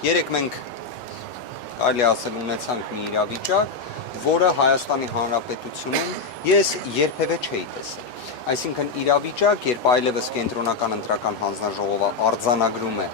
Երեք մենք կարելի ասել ունեցանք մի իրավիճակ, որը Հայաստանի Հանրապետությունում ես երբևէ չէի տեսել։ Այսինքն իրավիճակ, երբ այլևս կենտրոնական ընտրական հանձնաժողովը արձանագրում է,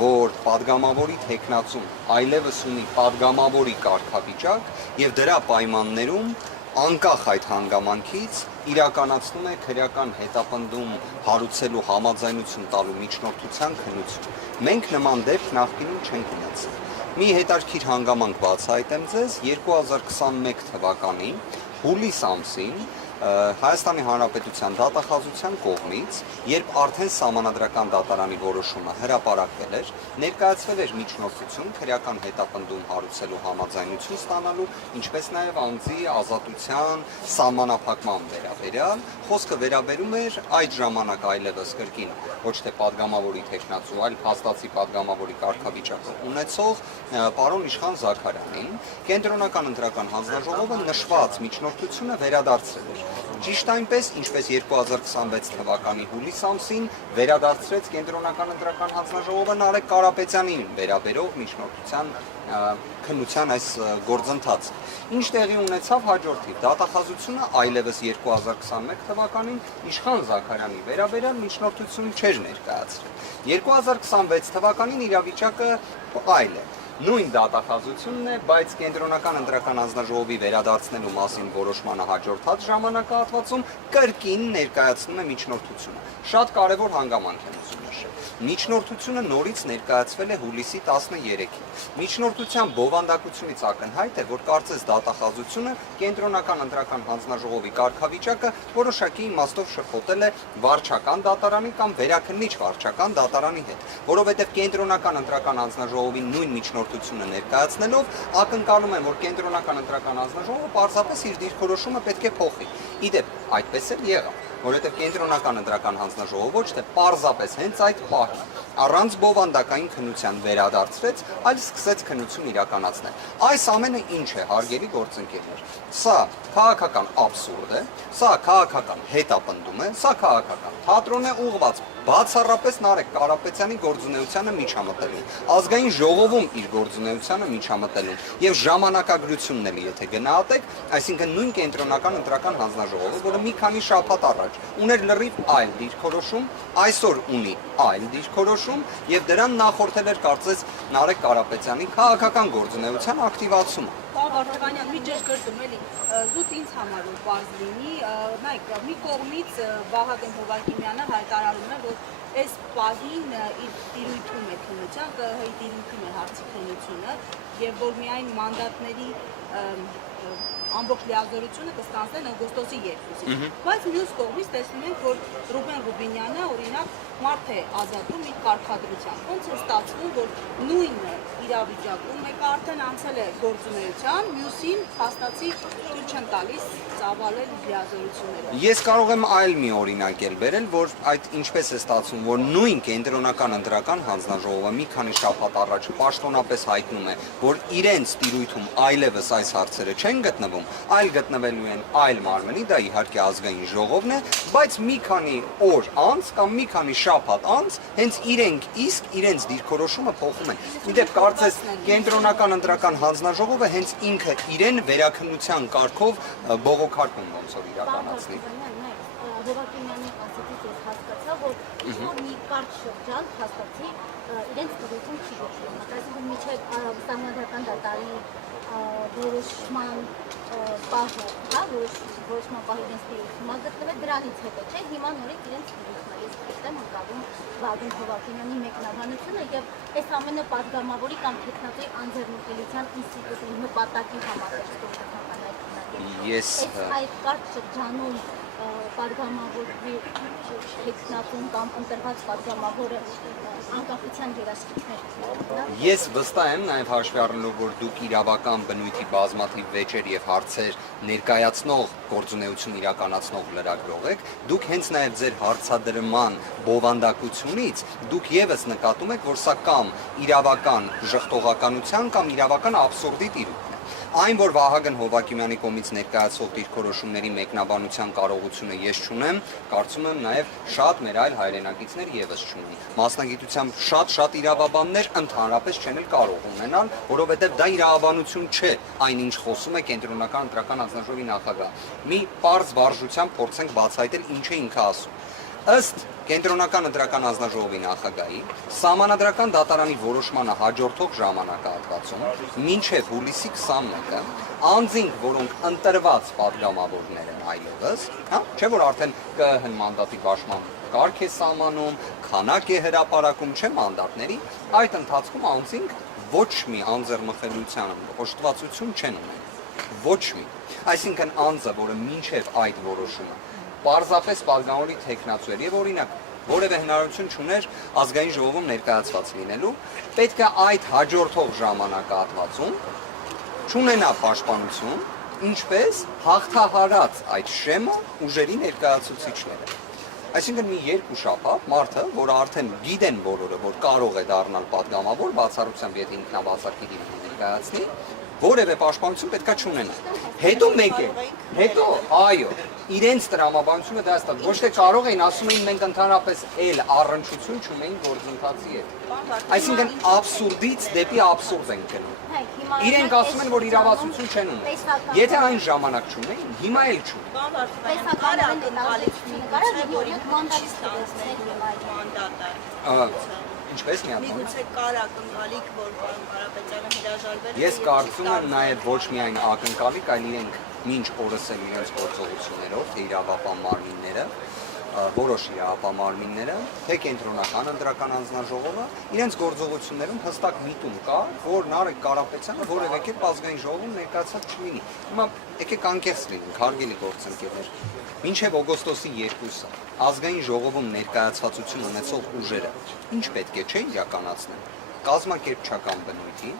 որ падգամավորի թեկնածուն այլևս ունի падգամավորի կարգավիճակ եւ դրա պայմաններում անկախ այդ հանգամանքից իրականացնում է քրեական հետապնդում հարուցելու համաձայնություն տալու միջնորդության քննություն։ Մենք նման դեպք նախկինում չենք ունեցել։ Մի հետաքրքիր հանգամանք բացահայտեմ ձեզ 2021 թվականի հուլիս ամսին Հայաստանի Հանրապետության դատախազության կողմից, երբ արդեն Սահմանադրական դատարանի որոշումը հրապարակվել էր, ներկայացվել էր միջնորդություն քրեական հետապնդում հարուցելու համաձայնություն ստանալու, ինչպես նաև անձի ազատության սահմանափակման վերաբերյալ, խոսքը վերաբերում էր այդ ժամանակ այլևս կրկին ոչ թե падգամավորի թեկնածու, այլ փաստացի падգամավորի կարգավիճակը ունեցող պարոն Իշխան Զաքարյանին, կենտրոնական ընտրական հանձնաժողովը նշված միջնորդությունը վերադարձրել էր։ Ճիշտ այնպես, ինչպես 2026 թվականի հուլիս ամսին վերադարձրեց կենտրոնական ընտրական հանձնաժողովը Նարեկ Կարապետյանին վերաբերող միջնորդության քննության այս գործընթացը։ Ինչ տեղի ունեցավ հաջորդիվ դատախազությունը այլևս 2021 թվականին Իշխան Զաքարյանի վերաբերյալ միջնորդություն չէր ներկայացրել։ 2026 թվականին իրավիճակը այլ է։ Նույն դատախազությունն է, բայց կենտրոնական ընտրական հանձնաժողովի վերադարձնելու մասին որոշմանը հաջորդած ժամանակահատվածում կրկին ներկայացնում է միջնորդությունը։ Շատ կարևոր հանգամանք եմ ուզում նշել։ Միջնորդությունը նորից ներկայացվել է հուլիսի 13-ին։ Միջնորդության բովանդակությունից ակնհայտ է, որ կարծես դատախազությունը կենտրոնական ընտրական հանձնաժողովի կարգավիճակը որոշակի իմաստով շփոթել է վարչական դատարանի կամ վերաքննիչ վարչական դատարանի հետ, որովհետև կենտրոնական ընտրական հանձնաժողովի նույն միջնորդությունը ներկայացնելով ակնկալում են, որ կենտրոնական ընտրական հանձնաժողովը պարզապես իր դիրքորոշումը պետք է փոխի։ Իդեպ այդպես էլ եղավ, որովհետև կենտրոնական ընտրական հանձնաժողովը ոչ թե պարզապես հենց այդ պահին առանց բովանդակային քննության վերադարձրեց, այլ սկսեց քննություն իրականացնել։ Այս ամենը ինչ է, հարգելի գործընկերներ։ Սա քաղաքական աբսուրդ է, սա քաղաքական հետապնդում է, սա քաղաքական թատրոն է ուղղված բացառապես Նարեկ Կարապետյանի գործունեությանը միջամտելուն, ազգային ժողովում իր գործունեությանը միջամտելուն եւ ժամանակագրությունն էլի եթե գնահատեք, այսինքն նույն կենտրոնական ընտրական հանձնաժողովը, որը մի քանի շաբաթ առաջ ուներ լրիվ այլ դիրքորոշում, այսօր ունի այլ դիրքորոշում եւ դրան նախորդել էր կարծես Նարեկ Կարապետյանի քաղաքական գործունեության ակտիվացումը։ Վարդանյան մի ճշգրտում էլի զուտ ինձ համար որ բարձ լինի, նայեք, մի կողմից Վահագն Հովակիմյանը հայտարարում է, որ այս պահին իր տիրույթում է քննության, ԿՀ-ի տիրույթում է հարցի քննությունը եւ որ միայն մանդատների ամբողջ լիազորությունը կստանձնեն օգոստոսի 2-ին։ Բայց մյուս կողմից տեսնում ենք, որ Ռուբեն Ռուբինյանը օրինակ մարդ է ազատում իր կարգադրությամբ։ Ոնց է ստացվում, որ նույն իրավիճակում մեկը արդեն անցել է գործունեության, մյուսին փաստացի թույլ չեն տալիս ծավալել լիազորությունները։ Ես կարող եմ այլ մի օրինակ բերել, որ այդ ինչպես է ստացվում, որ նույն կենտրոնական ընտրական հանձնաժողովը մի քանի շաբաթ առաջ պաշտոնապես հայտնում է, որ իրենց տիրույթում այլևս այս հարցերը չեն գտնվում, այլ գտնվելու են այլ մարմնի, դա իհարկե ազգային ժողովն է, բայց մի քանի օր անց կամ մի քանի շաբաթ անց հենց իրենք իսկ իրենց դիրքորոշումը փոխում են։ Իդեպ կարծես կենտրոնական ընտրական հանձնաժողովը հենց ինքը իրեն վերաքննության կարգով բողոքարկում ոնց որ իրականացնի։ Հովակիմյանի ասացից ես հասկացա, որ մի կարճ շրջան փաստացի իրենց դրություն չի գործում։ Այսինքն միջև Սահմանադրական դատարանի որոշման պահը, հա, որոշման պահը իրենց դիրքումա գտնվել դրանից հետո, չէ, հիմա նորից իրենց դիրքումա։ Ես այստեղ ընկալում Վահագն Հովակիմյանի մեկնաբանությունը եւ այս ամենը падգամավորի կամ թեկնածուի անձեռնունկելիության ինստիտուտի նպատակի համար է ստորագրական այդ քննարկել։ Ես այդ կարճ շրջանում падգամավորի թեկնածուն կամ ընտրված падգամավորը անկախության երաշխիքներ։ Ես վստահ եմ նաև հաշվի առնելով, որ դուք իրավական բնույթի բազմաթիվ վեճեր եւ հարցեր ներկայացնող գործունեություն իրականացնող լրագրող եք, դուք հենց նաև ձեր հարցադրման բովանդակությունից դուք եւս նկատում եք, որ սա կամ իրավական ժխտողականության կամ իրավական աբսուրդի տիրույթ է։ Այն, որ Վահագն Հովակիմյանի կողմից ներկայացվող դիրքորոշումների մեկնաբանության կարողությունը ես չունեմ, կարծում եմ նաև շատ մեր այլ հայրենակիցներ եւս չունեն։ Մասնագիտությամբ շատ իրավաբաններ ընդհանրապես չեն էլ կարող ունենալ, որովհետև դա իրավաբանություն չէ, այնինչ խոսում է Կենտրոնական ընտրական հանձնաժողովի նախագահ։ Մի պարզ վարժությամբ փորձենք բացահայտել ինչ է ինքը ասում։ Ըստ Կենտրոնական ընտրական հանձնաժողովի նախագահի, Սահմանադրական դատարանի որոշմանը հաջորդող ժամանակահատվածում մինչև հուլիսի 21-ը անձինք, որոնք ընտրված պատգամավորներ են այլևս, չէ՞ որ արդեն ԿԸՀ մանդատի պաշտպան կարգ է սահմանում, քանակ է հրապարակում, չէ՞ մանդատների, այդ ընթացքում անձինք ոչ մի անձեռնմխելիության օժտվածություն չեն ունենում։ Ոչ մի։ Այսինքն անձը, որը մինչև այդ որոշումը պարզապես պատգամավորի թեկնածու էր եւ օրինակ որևէ հնարավորություն չուներ ազգային ժողովում ներկայացված լինելու, պետք է այդ հաջորդող ժամանակահատվածում չունենա պաշտպանություն, ինչպես հաղթահարած այդ շեմը ուժերի ներկայացուցիչները։ Այսինքն մի երկու շաբաթ մարդը, որը արդեն գիտեն բոլորը, որ կարող է դառնալ պատգամավոր, բացառությամբ եթե ինքնաբացարկի դիմում ներկայացնի, որևէ պաշտպանություն պետքա չունենա։ Հետո մեկ է, հետո այո, իրենց տրամաբանությունը դա ստա ոչ թե կարող էին, ասում էին մենք ընդհանրապես էլ առնչություն չունեին գործընթացի հետ։ Այսինքն աբսուրդից դեպի աբսուրդ են գնում։ Իրենք ասում են, որ իրավասություն չեն ունել։ Եթե այն ժամանակ չունեին, հիմա էլ չունեն։ Ինչպես միացան։ Միգուցե կար ակնկալիք, որ պարոն Կարապետյանը հրաժարվել է։ Ես կարծում եմ նաև ոչ միայն ակնկալիք, այլ իրենք մինչ օրս էլ իրենց գործողություններով, թե իրավապահ մարմինները, որոշ իրավապահ մարմինները, թե Կենտրոնական ընտրական հանձնաժողովը, իրենց գործողություններում հստակ միտում կա, որ Նարեկ Կարապետյանը որևէ կերպ ազգային ժողովում ներկայացած չլինի։ Հիմա եկեք անկեղծ լինենք, հարգելի գործընկերներ։ Մինչև օգոստոսի 2-ը ազգային ժողովում ներկայացվածություն ունեցող ուժերը ինչ պետք է չէ իրականացնեն կազմակերպչական բնույթի,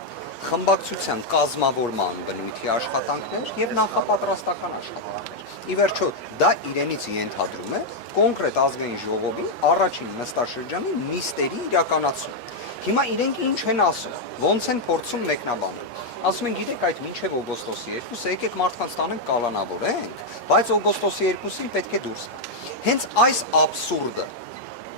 խմբակցության կազմավորման բնույթի աշխատանքներ եւ նախապատրաստական աշխատանքներ։ Ի վերջո, դա իրենից ենթադրում է կոնկրետ ազգային ժողովի առաջին նստաշրջանի նիստերի իրականացում։ Հիմա իրենք ինչ են ասում, ոնց են փորձում մեկնաբանել։ Ասում են, գիտեք, այդ մինչև օգոստոսի 2-ը եկեք մարդկանց տանենք կալանավորենք, բայց օգոստոսի 2-ին պետք է դուրս։ Հենց այս աբսուրդը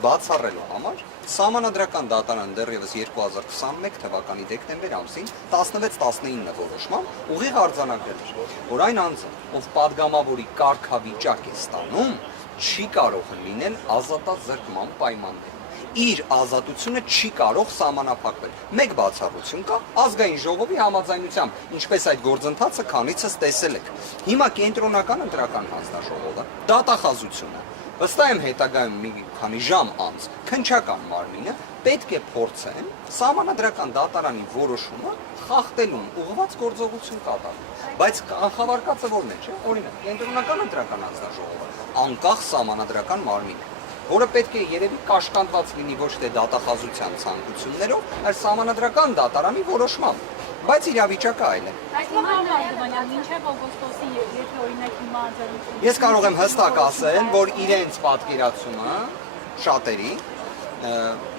բացառելու համար Սահմանադրական դատարանը դեռևս 2021 թվականի դեկտեմբեր ամսին 16-19 որոշմամբ ուղիղ արձանագրել էր, որ այն անձը, ով պատգամավորի կարգավիճակ է ստանում, չի կարող լինել ազատած զրկման պայմաններում։ Իր ազատությունը չի կարող սահմանափակվել։ Մեկ բացառություն կա ազգային ժողովի համաձայնությամբ, ինչպես այդ գործընթացը քանիցս տեսել եք։ Հիմա Կենտրոնական ընտրական հանձնաժողովը դատախազությունը վստահ եմ հետագայում մի քանի ժամ անց քննչական մարմինը պետք է փորձեն սահմանադրական դատարանի որոշումը խախտելուն ուղղված գործողություն կատարել։ Բայց կանխավարկածը որն է, չէ՞, օրինակ Կենտրոնական ընտրական հանձնաժողովը անկախ սահմանադրական մարմին է, որը պետք է երևի կաշկանդված լինի ոչ թե դատախազության ցանկություններով, այլ սահմանադրական դատարանի որոշմամբ։ Բայց իրավիճակը այլ է։ Մինչև օգոստոսի, եթե օրինակ հիմա աջակցություն։ Ես կարող եմ հստակ ասել, որ իրենց պատկերացումը շատերի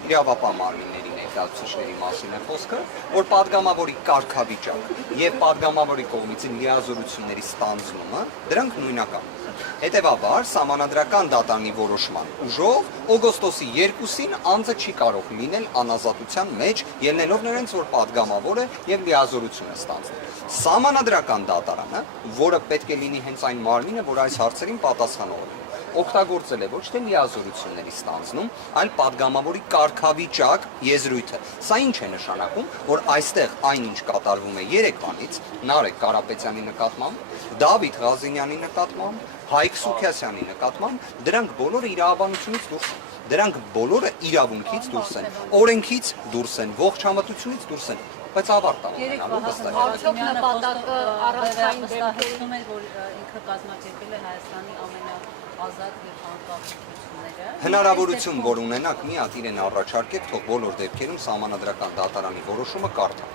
իրավապահ մարմինների ներկայացուցիչների մասին է խոսքը, որ պատգամավորի կարգավիճակ եւ պատգամավորի կողմից լիազորությունների ստանձնումը դրանք նույնական են։ Հետևաբար, սահմանադրական դատարանի որոշման ուժով օգոստոսի 2-ին անձը չի կարող լինել անազատության մեջ, ելնելով նրանց, որ պատգամավոր է եւ լիազորություն է ստանձնել։ Սահմանադրական դատարանը, որը պետք է լինի հենց այն մարմինը, որ այս հարցերին պատասխանող է, օգտագործել է ոչ թե լիազորությունների ստանձնում, այլ պատգամավորի կարգավիճակ եզրույթը։ Սա ինչ է նշանակում, որ այստեղ այնինչ կատարվում է Երևանից Նարեկ Կարապետյանի նկատմամբ, Դավիթ Ղազինյանի նկատմամբ, Հայկ Սուքիասյանի նկատմամբ, դրանք բոլորը իրավաբանությունից դուրս են։ Դրանք բոլորը իրավունքից դուրս են, օրենքից դուրս են, ողջ համատությունից դուրս են, բայց ավարտ ունենալու վստահ։ Արդյոք նպատակը առանցային վստահեցնում է, որ ինքը կազմակերպել է Հայաստանի ամենաազատ եւ անկախ ընտրությունները։ Հնարավորություն, որ ունենաք մի հատ իրեն առաջարկեք, թող բոլոր դեպքերում սահմանադրական դատարանի որոշումը կարդա։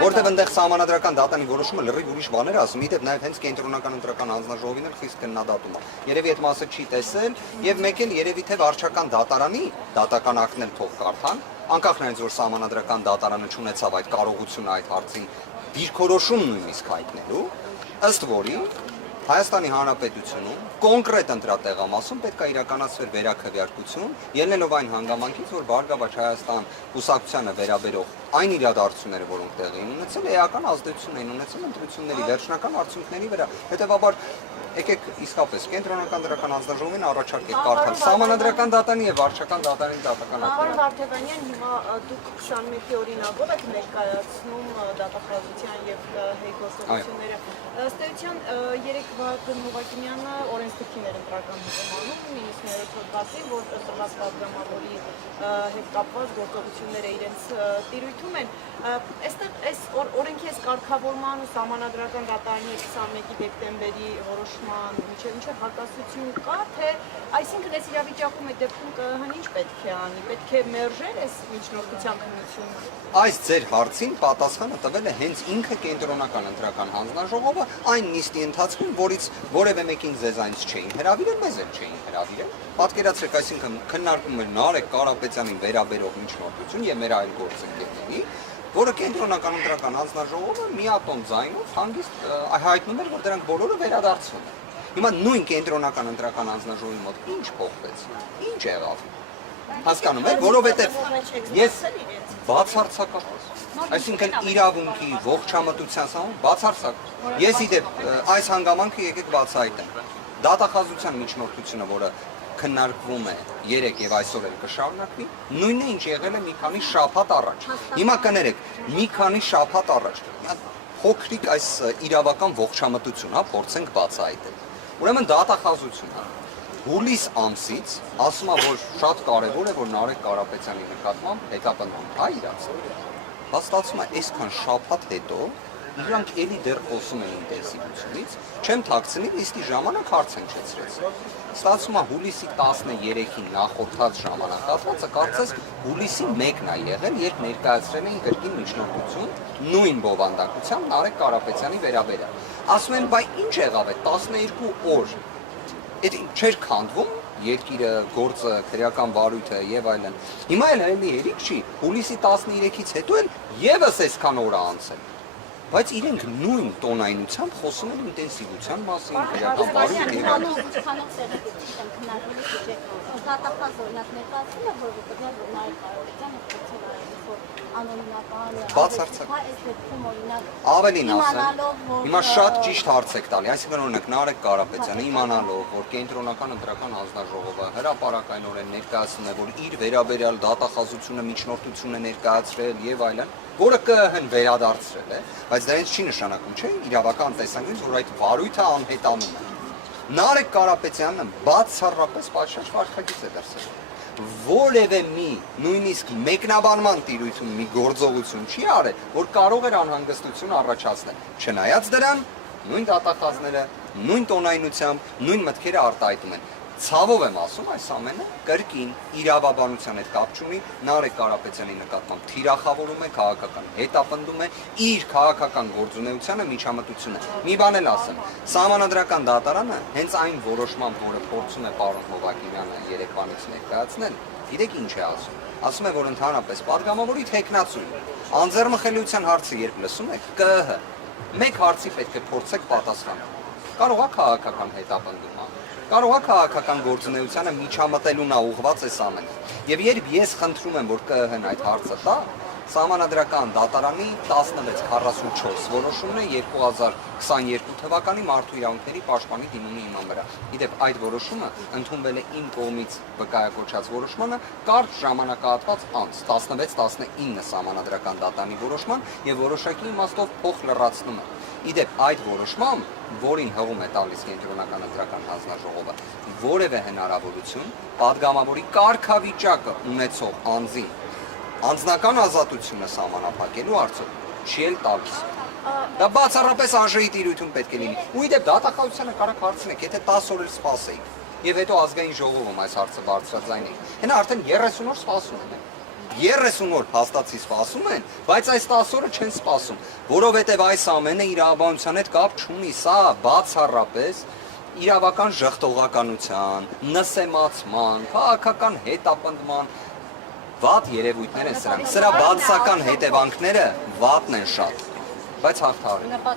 Որտեղ այնտեղ սահմանադրական դատանի որոշումը լրիվ ուրիշ բաներ ասում, իդեպ նաև հենց կենտրոնական ընտրական հանձնաժողովին էլ խիստ քննադատում է։ Երևի այդ մասը չի տեսել եւ մեկ էլ երևի թե վարչական դատարանի դատական ակտն էլ թող կարդան, անկախ նրանից որ սահմանադրական դատարանը չունեցավ այդ կարողությունը այդ հարցին դիրքորոշում նույնիսկ հայտնելու, ըստ որի Հայաստանի Հանրապետությունում կոնկրետ ընտրատեղամասում պետք է իրականացվեր վերաքվեարկություն, ելնելով այն հանգամանքից, որ Բարգավաճ Հայաստան կուսակցությանը վերաբերող այն իրադարձությունները, որոնք տեղի են ունեցել, էական ազդեցություն են ունեցել ընտրությունների վերջնական արդյունքների վրա։ Հետևաբար եկեք իսկապես կենտրոնական դրական հանձնաժողովին առաջարկեք կարդալ սահմանադրական դատանի եւ վարչական դատարանի դատական ակտը։ Պարոն Վարդևանյան, հիմա դուք 21-ի օրինակով եք ներկայացնում դատախազության եւ հեգոստությունները։ Ըստ էության երեք Վահագն Հովակիմյանը օրենսգրքին էր ընտրական հոկոմանում 93 հոդվածի, որ ընտրված պատգամավորի հետ կապված գործողությունները իրենց տիրույթում են։ Այստեղ այս օրենքի այս կարգավորման ու սահմանադրական դատարանի 21-ի դեկտեմբերի որոշման միջև հակասություն կա, թե այսինքն այս իրավիճակում այդ դեպքում ԿՀ-ն ինչ պետք է անի, պետք է մերժել այս միջնորդության քննությունը։ Այս ձեր հարցին պատասխանը տվել է հենց ինքը կենտրոնական ընտրական հանձնաժողովը այն նիստի ընթացքում, որից որևէ մեկին ձեզանից չէին հրավիրել, մեզ էլ չէին հրավիրել։ Պատկերացրեք, այսինքն քննարկում էր Նարեկ Կարապետյանին վերաբերող միջնորդություն եւ մեր այլ գործընկերների, որը կենտրոնական ընտրական հանձնաժողովը միատոն ձայնով հանգիստ հայտնում էր, որ դրանք բոլորը վերադարձվում են։ Հիմա նույն կենտրոնական ընտրական հանձնաժողովի մոտ ինչ փոխվեց, ինչ եղավ։ Հասկանում եք, որովհետև ես բացարձակ, այսինքն իրավունքի ողջամտության սահման բացարձակ։ Ես իդեպ այս հանգամանքը եկեք բացահայտեմ։ Դատախազության միջնորդությունը, որը քննարկվում է 3 եւ այսօր էլ կշարունակվի, նույնն է ինչ եղել է մի քանի շաբաթ առաջ։ Հիմա կներեք, մի քանի շաբաթ առաջ փոքրիկ այս իրավական ողջամտություն, հա, փորձենք բացահայտել։ Ուրեմն դատախազությունը հուլիս ամսից ասում է, որ շատ կարևոր է, որ Նարեկ Կարապետյանի նկատմամբ հետապնդում հա իրացել։ Հաստատվում է այսքան շաբաթ հետո իրանք էլի դեռ խոսում են ինտենսիվությունից, չեմ թաքցնի, իստի ժամանակ հարց հնչեցրեց։ Ստացվում է հուլիսի 13-ին նախորդած ժամանակահատվածը կարծես հուլիսի 1-ն է եղել, երբ ներկայացրել էին կրկին միջնորդություն նույն բովանդակությամբ Նարեկ Կարապետյանի վերաբերյալ։ Ասում են, բայ ինչ եղավ է 12 օր։ Այդ չէր քանդվում երկիրը, գործը, քրեական վարույթը եւ այլն։ Հիմա էլ էլի հերիք չի, հուլիսի 13-ից հետո էլ եւս այսքան օր է անցել։ Բայց իրենք նույն տոնայնությամբ խոսում են ինտենսիվության մասին, քրեական վարույթի Բացարձակ։ Ավելին ասեմ, հիմա շատ ճիշտ հարց եք տալի, այսինքն օրինակ Նարեկ Կարապետյանը իմանալով, որ կենտրոնական ընտրական հանձնաժողովը հրապարակայնորեն ներկայացնում է, որ իր վերաբերյալ դատախազությունը միջնորդություն է ներկայացրել եւ այլն, որը ԿՀ-ն վերադարձրել է, բայց դրանից չի նշանակում, չէ՞, իրավական տեսանկյունից, որ այդ վարույթը անհետանում է։ Նարեկ Կարապետյանը բացառապես պատշաճ վարքագիծ է դրսել։ Որևէ մի նույնիսկ մեկնաբանման տիրույթում մի գործողություն չի արել, որ կարող էր անհանգստություն առաջացնել։ Չնայած դրան, նույն դատախազները, նույն տոնայնությամբ, նույն մտքերը արտահայտում են։ Ցավով եմ ասում, այս ամենը կրկին իրավաբանության հետ կապ չունի, Նարեկ Կարապետյանի նկատմամբ թիրախավորում է, քաղաքական հետապնդում է, իր քաղաքական գործունեությանը միջամտություն է։ Մի բան էլ ասեմ, սահմանադրական դատարանը հենց այն որոշմամբ, որը փորձում է պարոն Հովակիմյանը երեկվանից ներկայացնել, գիտեք ինչ է ասում։ Ասում է, որ ընդհանրապես պատգամավորի թեկնածու անձեռնխելիության հարցը երբ լսում եք, ԿՀ մեկ հարցի պետք է փորձեք պատասխանել։ Կարող է քաղաքական հետապնդում ա, կարող է քաղաքական գործունեությանը միջամտելուն ա ուղղված այս ամենը։ Եվ երբ ես խնդրում եմ, որ ԿՀ-ն այդ հարցը տա, Սահմանադրական դատարանի 1644 որոշումն է 2022 թվականի Մարդու իրավունքների պաշտպանի դիմումի հիման վրա։ Իդեպ այդ որոշումը ընդունվել է իմ կողմից վկայակոչած որոշմանը կարճ ժամանակահատված անց 16-19 Սահմանադրական դատարանի որոշման եւ որոշակի իմաստով փոխ լրացնում է։ Իդեպ այդ որոշմամբ, որին հղում է տալիս կենտրոնական ընտրական հանձնաժողովը, որևէ հնարավորություն падգամավորի կարգավիճակը ունեցող անձին անձնական ազատությունը սահմանափակելու արդյոք չի էլ տալիս։ Դա բացառապես ԱԺ-ի տիրույթում պետք է լինի։ Ու իդեպ դատախազությանը կարող հարցնեք, եթե 10 օր էլ սպասեիք, եւ հետո ազգային ժողովում այս հարցը բարձրաձայնեիք, հենա արդեն 30 օր սպասում են։ 30 օր փաստացի սպասում են, բայց այս 10 օրը չեն սպասում, որովհետև այս ամենը իրավաբանության հետ կապ չունի, սա բացառապես իրավական ժխտողականության, նսեմացման, քաղաքական հետապնդման վատ երևույթներ են սրանք։ Սրա բացասական հետևանքները վատն են շատ, բայց հաղթահարել։